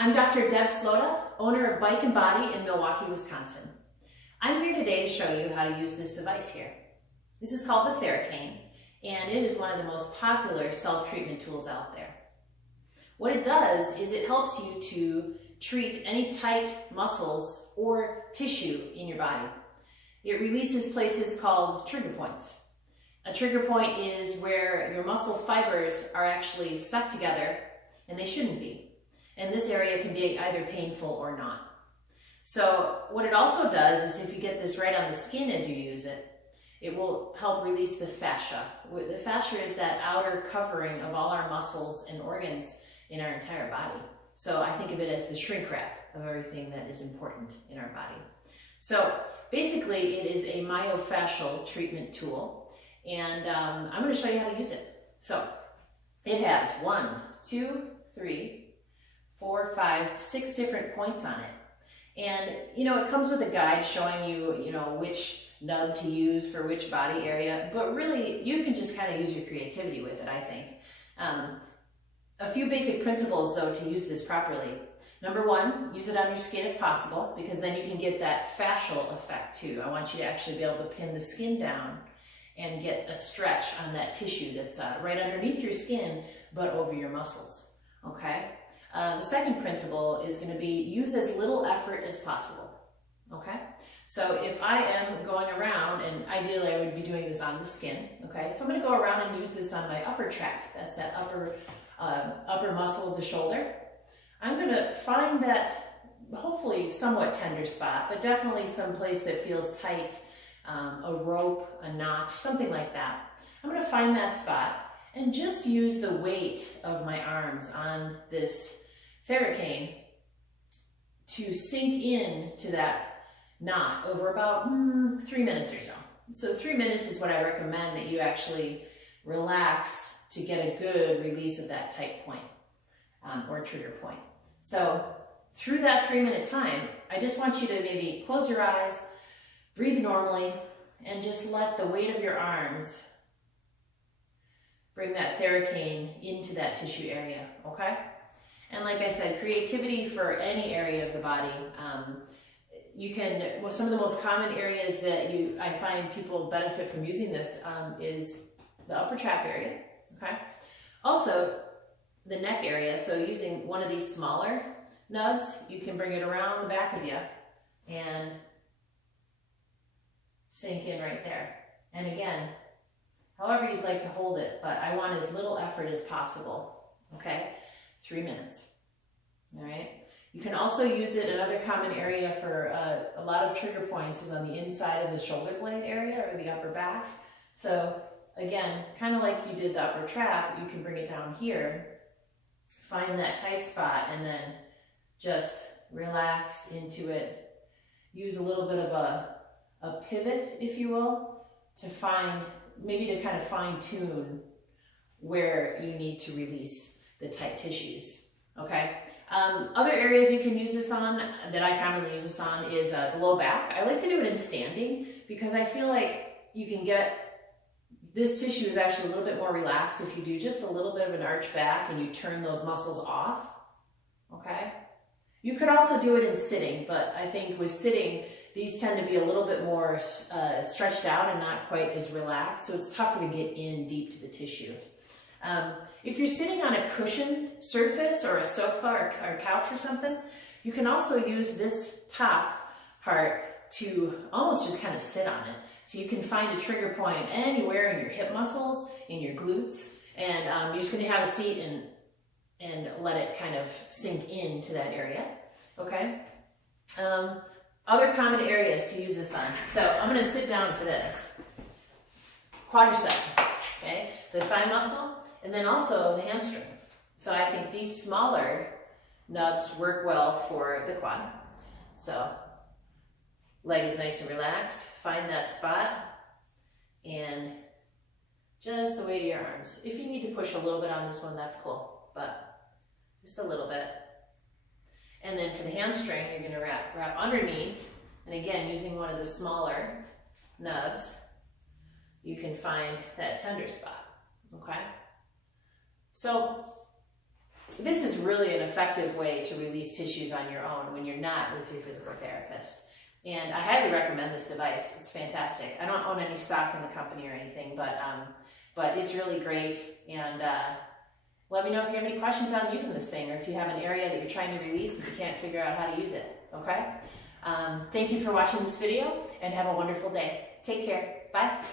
I'm Dr. Deb Slota, owner of Bike and Body in Milwaukee, Wisconsin. I'm here today to show you how to use this device here. This is called the TheraCane, and it is one of the most popular self-treatment tools out there. What it does is it helps you to treat any tight muscles or tissue in your body. It releases places called trigger points. A trigger point is where your muscle fibers are actually stuck together, and they shouldn't be. And this area can be either painful or not. So what it also does is if you get this right on the skin as you use it, it will help release the fascia. The fascia is that outer covering of all our muscles and organs in our entire body. So I think of it as the shrink wrap of everything that is important in our body. So basically it is a myofascial treatment tool, and I'm going to show you how to use it. So it has 1, 2, 3, 4, 5, 6 different points on it. And, it comes with a guide showing you, which nub to use for which body area, but really you can just kind of use your creativity with it, I think. A few basic principles though to use this properly. Number 1, use it on your skin if possible, because then you can get that fascial effect too. I want you to actually be able to pin the skin down and get a stretch on that tissue that's right underneath your skin, but over your muscles, okay? The second principle is going to be use as little effort as possible, okay? So if I am going around, and ideally I would be doing this on the skin, okay? If I'm going to go around and use this on my upper tract, that's that upper muscle of the shoulder, I'm going to find that hopefully somewhat tender spot, but definitely some place that feels tight, a rope, a knot, something like that. I'm going to find that spot and just use the weight of my arms on this TheraCane to sink in to that knot over about 3 minutes or so. So 3 minutes is what I recommend that you actually relax to get a good release of that tight point or trigger point. So through that 3-minute time, I just want you to maybe close your eyes, breathe normally, and just let the weight of your arms bring that TheraCane into that tissue area, okay? And like I said, creativity for any area of the body. Some of the most common areas that I find people benefit from using this is the upper trap area, okay? Also, the neck area. So using one of these smaller nubs, you can bring it around the back of you and sink in right there. And again, however you'd like to hold it, but I want as little effort as possible, okay? 3 minutes, all right? You can also use it, another common area for a lot of trigger points is on the inside of the shoulder blade area or the upper back. So again, kind of like you did the upper trap, you can bring it down here, find that tight spot, and then just relax into it. Use a little bit of a pivot, if you will, to maybe to kind of fine tune where you need to release the tight tissues, okay? Other areas you can use this on, that I commonly use this on, is the low back. I like to do it in standing because I feel like you can get, this tissue is actually a little bit more relaxed if you do just a little bit of an arch back and you turn those muscles off, okay? You could also do it in sitting, but I think with sitting, these tend to be a little bit more stretched out and not quite as relaxed, so it's tougher to get in deep to the tissue. If you're sitting on a cushioned surface or a sofa or couch or something, you can also use this top part to almost just kind of sit on it. So you can find a trigger point anywhere in your hip muscles, in your glutes, and you're just going to have a seat and let it kind of sink into that area, okay? Other common areas to use this on. So I'm going to sit down for this. Quadricep, okay? The thigh muscle, and then also the hamstring. So I think these smaller nubs work well for the quad. So leg is nice and relaxed. Find that spot and just the weight of your arms. If you need to push a little bit on this one, that's cool, but just a little bit. And then for the hamstring, you're going to wrap underneath, and again, using one of the smaller nubs, you can find that tender spot, okay? So this is really an effective way to release tissues on your own when you're not with your physical therapist. And I highly recommend this device. It's fantastic. I don't own any stock in the company or anything, but it's really great. And let me know if you have any questions on using this thing, or if you have an area that you're trying to release and you can't figure out how to use it, okay? Thank you for watching this video, and have a wonderful day. Take care. Bye.